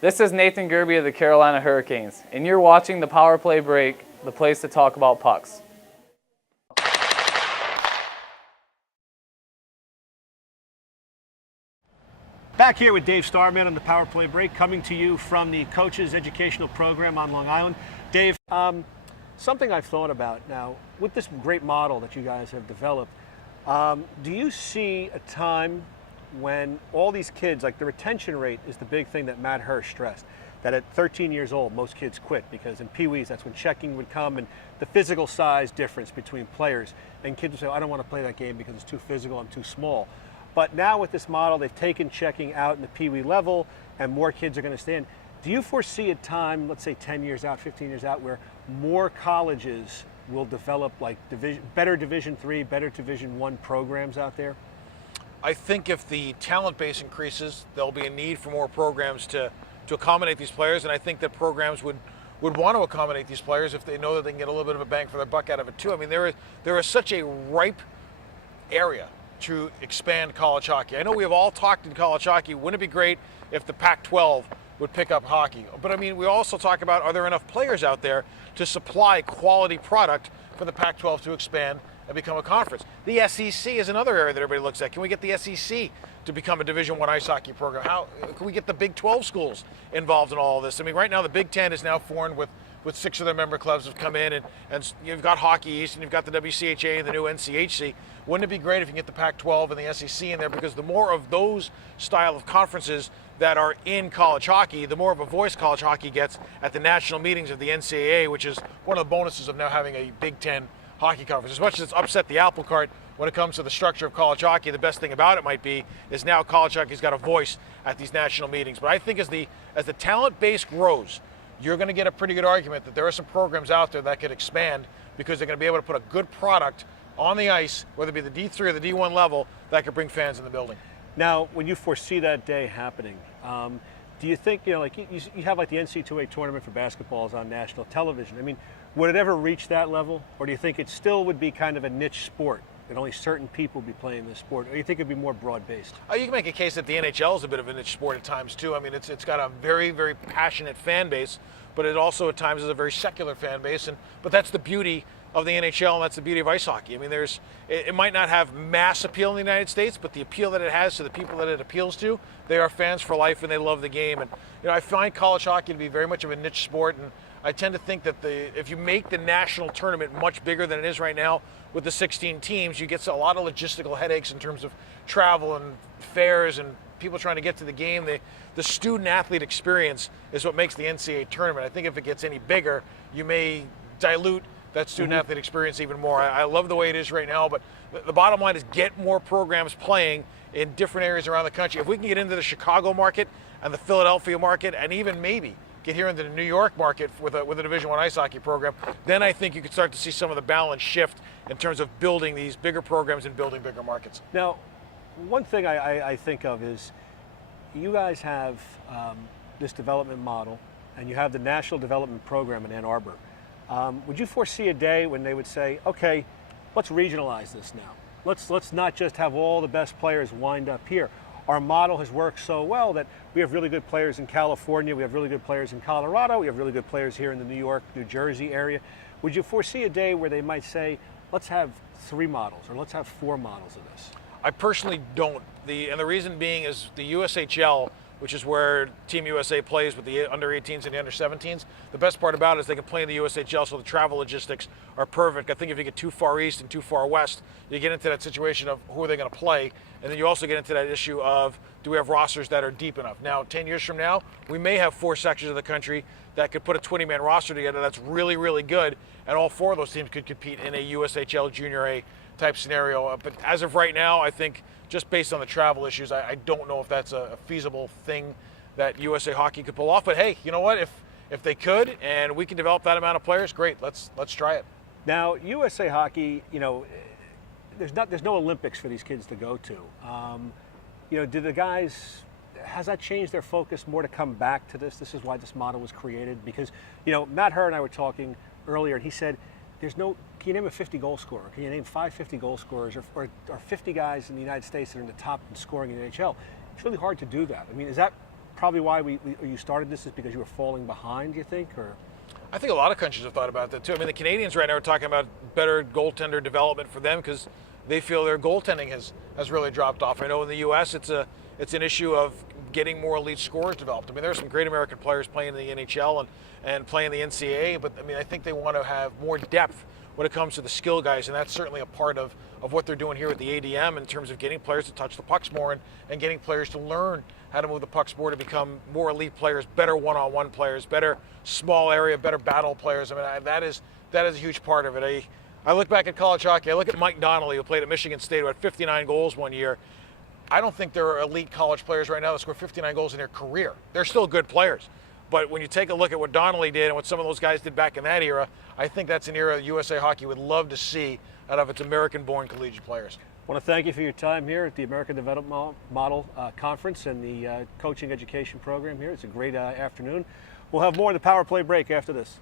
This is Nathan Gerby of the Carolina Hurricanes, and you're watching the Power Play Break, the place to talk about pucks. Back here with Dave Starman on the Power Play Break, coming to you from the Coaches Educational Program on Long Island. Dave, something I've thought about now, with this great model that you guys have developed, do you see a time when all these kids, like the retention rate is the big thing that Matt Hirsch stressed, that at 13 years old, most kids quit because in Pee-wees, that's when checking would come and the physical size difference between players. And kids would say, I don't want to play that game because it's too physical, I'm too small. But now with this model, they've taken checking out in the Pee-wee level and more kids are going to stay in. Do you foresee a time, let's say 10 years out, 15 years out, where more colleges will develop like better Division III, better Division I programs out there? I think if the talent base increases, there'll be a need for more programs to accommodate these players, and I think that programs would want to accommodate these players if they know that they can get a little bit of a bang for their buck out of it too. I mean, there is such a ripe area to expand college hockey. I know we have all talked in college hockey, wouldn't it be great if the Pac-12 would pick up hockey? But I mean, we also talk about, are there enough players out there to supply quality product for the Pac-12 to expand and become a conference? The SEC is another area that everybody looks at. Can we get the SEC to become a Division I ice hockey program? How can we get the Big 12 schools involved in all of this? I mean, right now the Big 10 is now formed with 6 of their member clubs have come in, and you've got Hockey East, and you've got the WCHA and the new NCHC. Wouldn't it be great if you get the Pac-12 and the SEC in there? Because the more of those style of conferences that are in college hockey, the more of a voice college hockey gets at the national meetings of the NCAA, which is one of the bonuses of now having a Big 10 hockey conference. As much as it's upset the apple cart when it comes to the structure of college hockey, the best thing about it might be is now college hockey's got a voice at these national meetings. But I think as the talent base grows, you're going to get a pretty good argument that there are some programs out there that could expand because they're going to be able to put a good product on the ice, whether it be the D3 or the D1 level, that could bring fans in the building. Now, when you foresee that day happening, do you think, like you have like the NCAA tournament for basketball is on national television. I mean, would it ever reach that level? Or do you think it still would be kind of a niche sport, that only certain people would be playing this sport? Or do you think it'd be more broad-based? You can make a case that the NHL is a bit of a niche sport at times, too. I mean, it's got a very, very passionate fan base, but it also at times is a very secular fan base. But that's the beauty of the NHL, and that's the beauty of ice hockey. I mean, it might not have mass appeal in the United States, but the appeal that it has to the people that it appeals to, they are fans for life and they love the game. And I find college hockey to be very much of a niche sport, and I tend to think that if you make the national tournament much bigger than it is right now with the 16 teams, you get a lot of logistical headaches in terms of travel and fares and people trying to get to the game. The student-athlete experience is what makes the NCAA tournament. I think if it gets any bigger, you may dilute that student-athlete experience even more. I love the way it is right now, but the bottom line is get more programs playing in different areas around the country. If we can get into the Chicago market and the Philadelphia market, and even maybe get here into the New York market with a Division I ice hockey program, then I think you could start to see some of the balance shift in terms of building these bigger programs and building bigger markets. Now, one thing I think of is you guys have this development model, and you have the National Development Program in Ann Arbor. Would you foresee a day when they would say, okay, let's regionalize this now. Let's not just have all the best players wind up here. Our model has worked so well that we have really good players in California, we have really good players in Colorado, we have really good players here in the New York, New Jersey area. Would you foresee a day where they might say, let's have 3 models or let's have 4 models of this? I personally don't. And the reason being is the USHL, which is where Team USA plays with the under-18s and the under-17s. The best part about it is they can play in the USHL, so the travel logistics are perfect. I think if you get too far east and too far west, you get into that situation of who are they going to play, and then you also get into that issue of do we have rosters that are deep enough. Now, 10 years from now, we may have 4 sections of the country that could put a 20-man roster together that's really, really good, and all 4 of those teams could compete in a USHL Junior A type scenario. But as of right now, I think just based on the travel issues, I don't know if that's a feasible thing that USA Hockey could pull off. But hey, you know what? If they could and we can develop that amount of players, great. Let's try it. Now, USA Hockey, there's no Olympics for these kids to go to. Do the guys, has that changed their focus more to come back to this? This is why this model was created. Because, Matt Herr and I were talking earlier, and he said, can you name a 50 goal scorer? Can you name 5 50 goal scorers or 50 guys in the United States that are in the top in scoring in the NHL? It's really hard to do that. I mean, is that probably why you started this is because you were falling behind, you think? Or I think a lot of countries have thought about that too. I mean, the Canadians right now are talking about better goaltender development for them because they feel their goaltending has really dropped off. I know in the U.S. it's an issue of getting more elite scorers developed. I mean, there are some great American players playing in the NHL and playing the NCAA, but I mean, I think they want to have more depth when it comes to the skill guys, and that's certainly a part of what they're doing here at the ADM in terms of getting players to touch the pucks more and getting players to learn how to move the pucks more to become more elite players, better one-on-one players, better small area, better battle players. I mean, that is a huge part of it. I look back at college hockey. I look at Mike Donnelly, who played at Michigan State, who had 59 goals one year. I don't think there are elite college players right now that score 59 goals in their career. They're still good players. But when you take a look at what Donnelly did and what some of those guys did back in that era, I think that's an era USA Hockey would love to see out of its American-born collegiate players. I want to thank you for your time here at the American Development Model Conference and the coaching education program here. It's a great afternoon. We'll have more in the Power Play break after this.